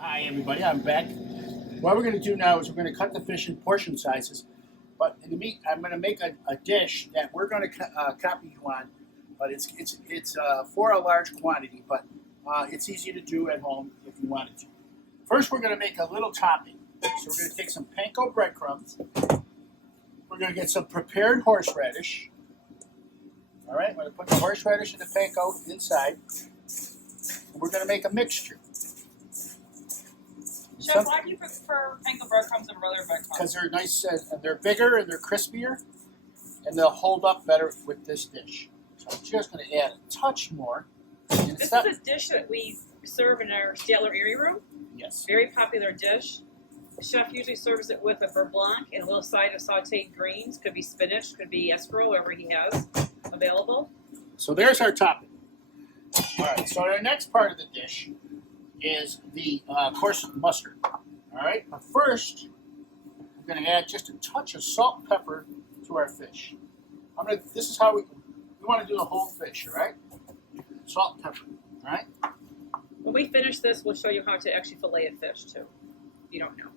Hi everybody, I'm back. What we're going to do now is we're going to cut the fish in portion sizes, but in the meat, I'm going to make a dish that we're going to copy you on, but it's for a large quantity, but it's easy to do at home if you wanted to. First, we're going to make a little topping. So we're going to take some panko breadcrumbs. We're going to get some prepared horseradish. All right, we're going to put the horseradish and the panko inside. And we're going to make a mixture. Chef, why do you prefer panko breadcrumbs over other breadcrumbs? Because they're nice and they're bigger and they're crispier, and they'll hold up better with this dish. So I'm just going to add a touch more. This is a dish that we serve in our SUNY-Erie room. Yes. Very popular dish. The chef usually serves it with a beurre blanc and a little side of sauteed greens. Could be spinach, could be escargot, whatever he has available. So there's our topping. All right, so our next part of the dish is the coarse mustard. All right, but first, I'm going to add just a touch of salt and pepper to our fish. This is how we want to do the whole fish, all right? Salt and pepper, all right? When we finish this, we'll show you how to actually fillet a fish, too. If you don't know.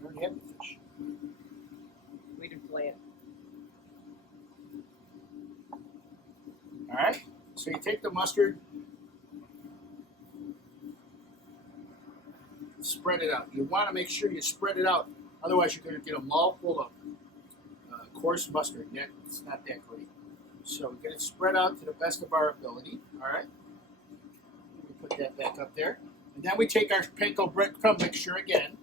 We already have the fish. We didn't fillet it. All right, so you take the mustard, spread it out. You want to make sure you spread it out, otherwise you're going to get a mouthful of coarse mustard. It's not that great. So we get it spread out to the best of our ability. All right, we put that back up there, and then we take our panko breadcrumb mixture again.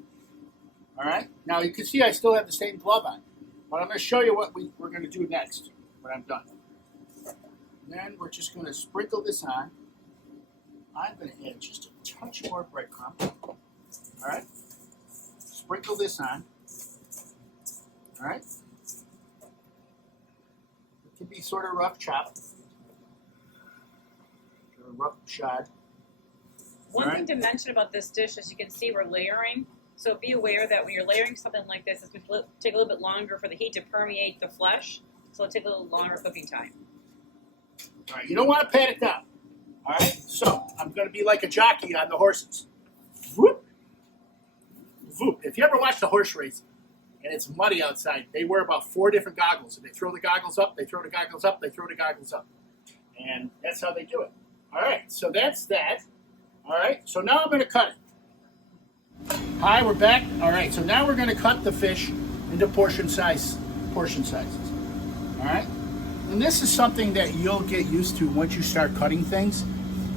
All right. Now you can see I still have the same glove on, but I'm going to show you what we're going to do next when I'm done. Then we're just going to sprinkle this on. I'm going to add just a touch more breadcrumb. All right. Sprinkle this on. All right. It can be sort of rough chopped. Or rough shad. One thing to mention about this dish is you can see we're layering. So be aware that when you're layering something like this, it's going to take a little bit longer for the heat to permeate the flesh. So it'll take a little longer cooking time. All right, you don't want to pat it down. All right, so I'm going to be like a jockey on the horses. Whoop, whoop. If you ever watch the horse race and it's muddy outside, they wear about 4 different goggles, and they throw the goggles up, they throw the goggles up, they throw the goggles up, and that's how they do it. All right, so that's that. All right, so now I'm going to cut it. Hi, we're back. All right, so now we're going to cut the fish into portion sizes. All right. And this is something that you'll get used to once you start cutting things.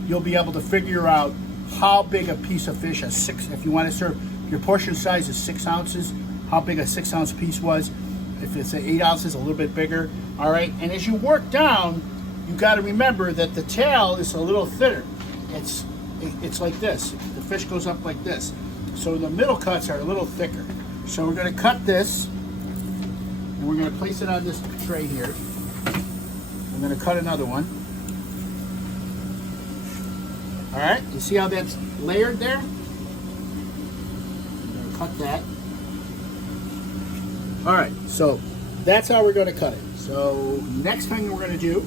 You'll be able to figure out how big a piece of fish, if you want to serve, your portion size is 6 ounces, how big a 6-ounce piece was. If it's 8 ounces, a little bit bigger. All right, and as you work down, you got to remember that the tail is a little thinner. It's like this. The fish goes up like this. So the middle cuts are a little thicker. So we're going to cut this, and we're going to place it on this tray here. I'm going to cut another one. All right, you see how that's layered there? I'm going to cut that. All right, so that's how we're going to cut it. So next thing we're going to do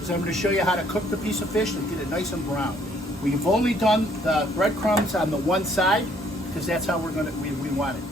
is I'm going to show you how to cook the piece of fish and get it nice and brown. We've only done the breadcrumbs on the one side because that's how we want it.